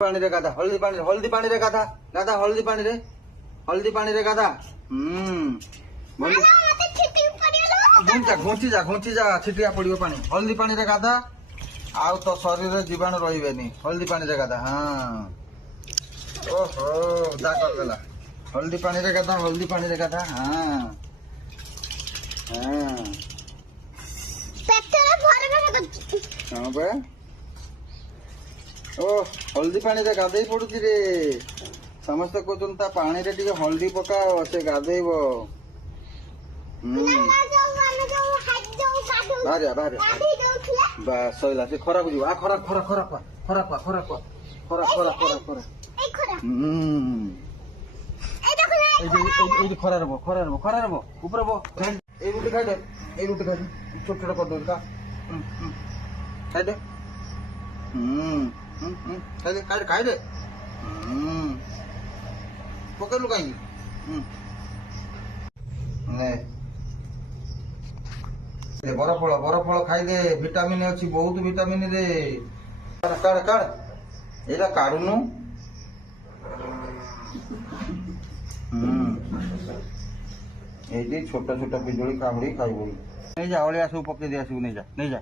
पानी रे गाधा हल्दी पानी रे गाधा गाधा हल्दी पानी रे गाधा घुंची जा छिटिया पड़ो पानी हल्दी पानी रे गाधा आउ तो शरीर रे जीवाणु रही हल्दी पानी रे गाधा हाँ ओहो जा करदेला हल्दी पानी रे गाधा हाँ हाँ हाँ बे ओ हल्दी पानी रे गाधे पड़ुची रे समस्त कहते पानी रे टिके हल्दी पकाओ से गाधेब बाहर बस सैला से खरा को आ खरा खरा खरा खरा खरा खरा खरा खरा खरा खरा खरा रब ऊपर ए रोटी खाई दे छोट छोट कर दे का खाई दे खाई दे पकड़लु कहीं बरफल खाई दे विटामिन अच्छी बहुत विटामिन रे काड़ काड़ एरा काढ़ुनु छोटा छोटा पिजुड़ी कामुड़ी खाइबो नहीं जा अलिया सब पकई दे आसू नहीं जा